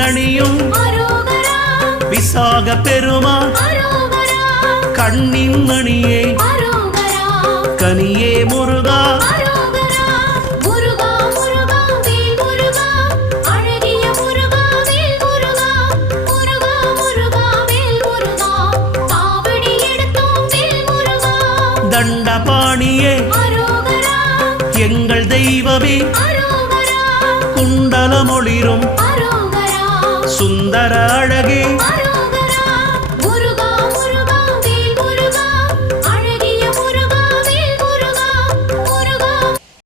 நீரணியும் விசாக பெருமான் கண்ணின் மணியே கனியே முருகா தண்டபாணியே எங்கள் தெய்வமே குண்டலமொளிரும் சுந்தர அழகே